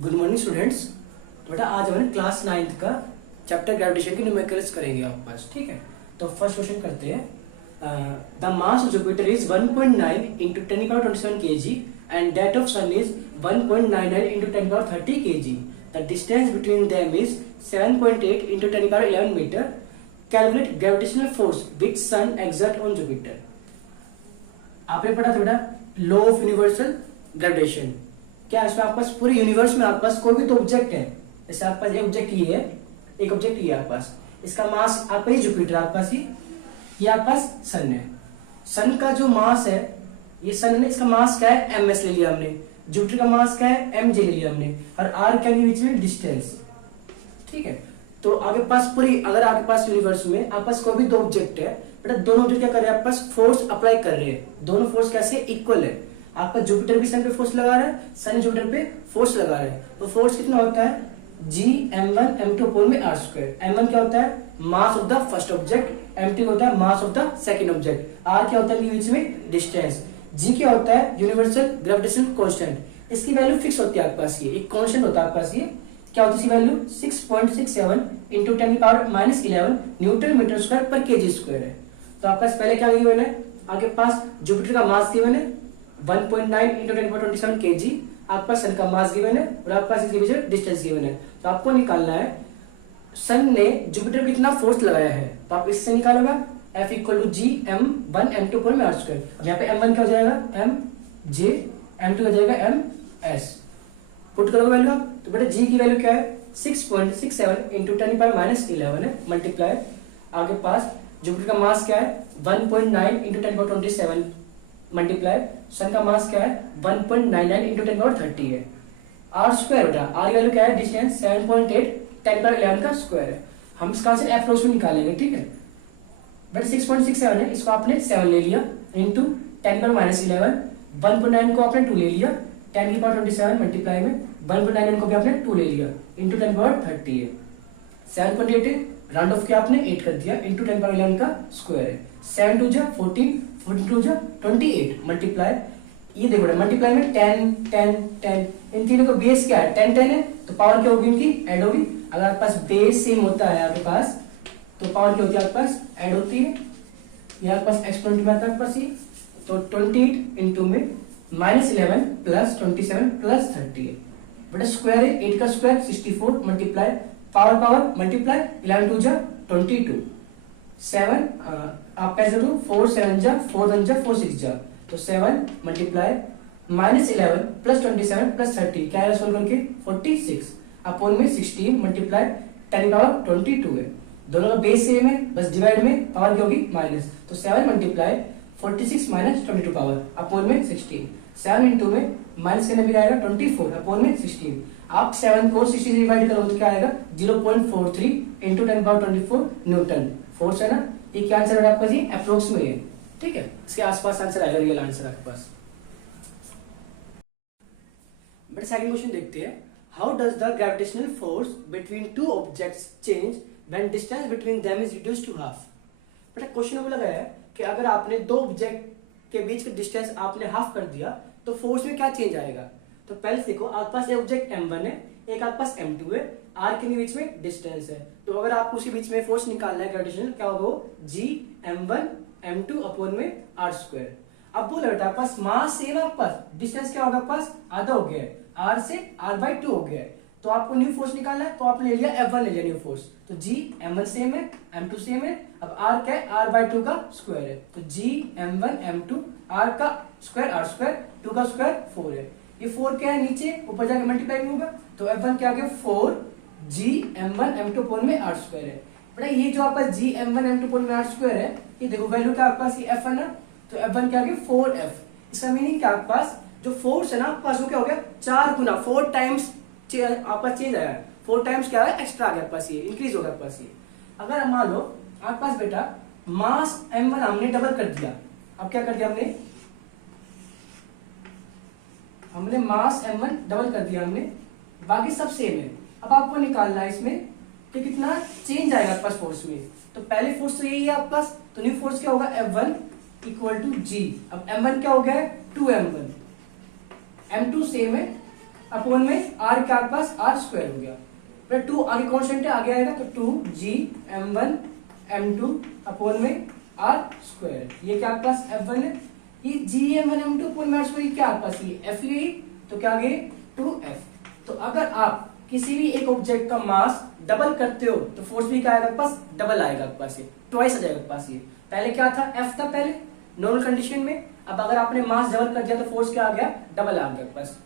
Good morning students. बेटा आज हमारे क्लास 9th का चैप्टर ग्रेविटेशन की न्यूमेरिकल्स करेंगे आप पास, ठीक है। तो फर्स्ट क्वेश्चन करते हैं। The mass of Jupiter is 1.9 into 10⁻27 kg and that of sun is 1.99 into 10⁻30 kg. The distance between them is 7.8 into 10⁻11 meter. Calculate gravitational force which sun exert on Jupiter. आपने पढ़ा था बेटा law of universal gravitation. क्या इसमें आपके पास पूरे universe में आपके पास कोई भी तो ऑब्जेक्ट है, जैसे आपके पास एक ऑब्जेक्ट ये है, एक ऑब्जेक्ट ये आपके पास, इसका मास आपका ये जुपिटर आपके पास ये आपके पास सन है। सन का जो मास है ये सन है, इसका मास क्या है ms ले लिया हमने, जुपिटर का मास क्या है mj ले लिया हमने, और r क्या है बीच में डिस्टेंस, ठीक है। तो आपके पास पूरी अगर आपके पास यूनिवर्स में आपके पास कोई भी दो ऑब्जेक्ट है बेटा, दोनों ऑब्जेक्ट क्या कर रहे हैं आपके पास फोर्स अप्लाई कर रहे हैं, दोनों फोर्स कैसे इक्वल है। आपका जुपिटर भी सन पे फोर्स लगा रहा है, सन जुपिटर पे फोर्स लगा रहा है, तो फोर्स कितना होता है g m1 m2 अपॉन में r स्क्वायर। m1 क्या होता है mass of the first object, m2 होता है mass of the second object, r क्या होता है इनके बीच में डिस्टेंस, g क्या होता है यूनिवर्सल ग्रेविटेशनल कांस्टेंट। इसकी वैल्यू फिक्स होती है आपके पास, ये एक कांस्टेंट होता है आपके पास, ये क्या होती है इसकी value 6.67 into 10⁻11 newton metre square पर केजी स्क्वायर है। तो आपके पास पहले क्या गिवन है, आपके पास जुपिटर का मास गिवन है 1.9 into 10⁻27 kg, आपके पास सन का मास गिवन है और आपके पास इसके बीच डिस्टेंस गिवन है। तो आपको निकालना है सन ने जुपिटर पे कितना फोर्स लगाया है, तो आप इससे निकालोगा F equal to G m1 m2 पर r स्क्वायर। अब यहाँ पे m1 क्या हो जाएगा mj, m2 हो जाएगा ms, पुट करोगे वैल्यू आप, तो बेटा g की वैल्यू क्या है 6.67 into 10⁻11 है मल्टीप्लाई, आपके पास जुपिटर का मास क्या है 1.9 into 10⁻27 मल्टीप्लाई, सन का मास क्या है 1.99 into 10⁻30 है, r स्क्वायर बेटा r की वैल्यू क्या है डिस्टेंस 7.8 10⁻11 का स्क्वायर है। हम इसका आंसर एप्रोक्सीमेट निकालेंगे, ठीक है। बट 6.67 है, इसको आपने 7 ले लिया इंटू 10⁻11, 1.9 को आपने 2 ले लिया, 10⁻27 मल्टीप्लाई में 1.99 को भी आपने 2 ले लिया इंटू 10⁻30 है, 7.8 है, राउंड ऑफ किया आपने 8 कर दिया इंटू 10⁻11 का स्क्वायर है, 7 2 जा 14, 14 2 जा 28 मल्टीप्लाई, ये देखो बेटा मल्टीप्लाई में 10 10 10, इन तीनों का बेस क्या है 10 10 है, तो पावर क्या होगी इनकी ऐड होगी। अगर आपके पास बेस सेम होता है आपके पास तो पावर क्या होती है आपके पास ऐड होती है, ये आपके पास एक्सपोनेंट में आता है आपके पास ये, तो 28 इंटू में -11 प्लस 27 प्लस 30 है बेटा, स्क्वायर है 8 का square 64 multiply power power multiply 11 2 जा 22, 7 आप कैसे दो 4 7 जा 4 1 जा 4 6 जा, तो 7 मल्टीप्लाई -11 प्लस 27 प्लस 30 क्या है सोल्व करके 46 अपॉन में 16 मल्टीप्लाई 10⁻22 है, दोनों का बेस सेम है, बस डिवाइड में पावर क्या होगी माइनस, तो 7 मल्टीप्लाई 46 माइनस 22 पावर अपॉन में 16, 7 इंटू में माइनस करने भी आएगा 24 अपॉन में 16, आप 7 को 60 से डिवाइड करो तो क्या आएगा 0.43 इंटू 10⁻24 न्यूटन फोर्स है ना। ये क्या आंसर है आपका जी अप्रोक्स में है, ठीक है, इसके आसपास आंसर आएगा, रियल आंसर आपके पास। बट सेकंड क्वेश्चन देखते हैं, how does the gravitational force between two objects change when distance between them is reduced to half. बेटा क्वेश्चन में लगा है कि अगर आपने दो ऑब्जेक्ट के बीच का डिस्टेंस आपने हाफ कर दिया तो फोर्स में क्या चेंज आएगा। तो पहले देखो आपके पास एक ऑब्जेक्ट m1 है, एक आपके पास m2 है, r के बीच में डिस्टेंस है, तो अगर आपको उसके बीच में फोर्स निकालना है ग्रेविटेशनल क्या होगा g m1 m2 अपॉन में r स्क्वायर। अब बोला बेटा आपके पास मास सेम है, आपके पास डिस्टेंस क्या होगा आपके पास आधा हो गया है, r से r/2 हो गया है, तो आपको न्यू फोर्स निकालना है, तो आपने ले लिया F1 ले लिया न्यू फोर्स, तो G M1 सेम है M2 सेम है, अब R क्या है R/2 का स्क्वायर है, तो G M1 M2 R का स्क्वायर R स्क्वायर 2 का स्क्वायर 4 है, ये 4 क्या है नीचे ऊपर जाके मल्टीप्लाई होगा, तो F1 क्या आ गया 4 G M1 M2 अपॉन में R स्क्वायर है। बेटा ये जो आपका G M1 M2 अपॉन में R स्क्वायर है, ये देखो वैल्यू क्या आपके पास ये F1 है, तो F1 क्या आ गया 4F। इसका मीनिंग क्या आपके पास जो फोर्स है ना आपके पास वो क्या हो गया 4 गुना 4 टाइम्स आपका चेंज आया, 4 टाइम्स क्या है एक्स्ट्रा आ गया पास, ये इंक्रीज हो गया पास ये। अगर मान लो आपके पास बेटा मास m1 हमने डबल कर दिया, अब क्या कर दिया हमने मास m1 डबल कर दिया हमने, बाकी सब सेम है। अब आपको निकालना है इसमें कि कितना चेंज आएगा आपके पास फोर्स में, तो पहले फोर्स तो यही है आपके पास, तो न्यू फोर्स क्या होगा F1 इक्वल टू G, अब m1 क्या हो गया है 2m1, m2 सेम है अपॉन में आर के पास आर स्क्वायर हो गया, फिर 2 आगे कांस्टेंट है आगे आएगा तो 2g m1 m2 अपॉन में आर स्क्वायर, ये क्या आपके पास f1 है, ये gm1 m2 अपॉन में आर स्क्वायर क्या आपके पास ये f है, तो क्या आ गया 2f। तो अगर आप किसी भी एक ऑब्जेक्ट का मास डबल करते हो तो फोर्स भी क्या आएगा आपके पास, डबल आएगा आपके पास, ये ट्वाइस आ जाएगा आपके पास। ये पहले क्या था f था पहले नॉर्मल कंडीशन में, अब अगर आपने मास डबल कर दिया तो फोर्स क्या आ गया, डबल आ गया आपके पास।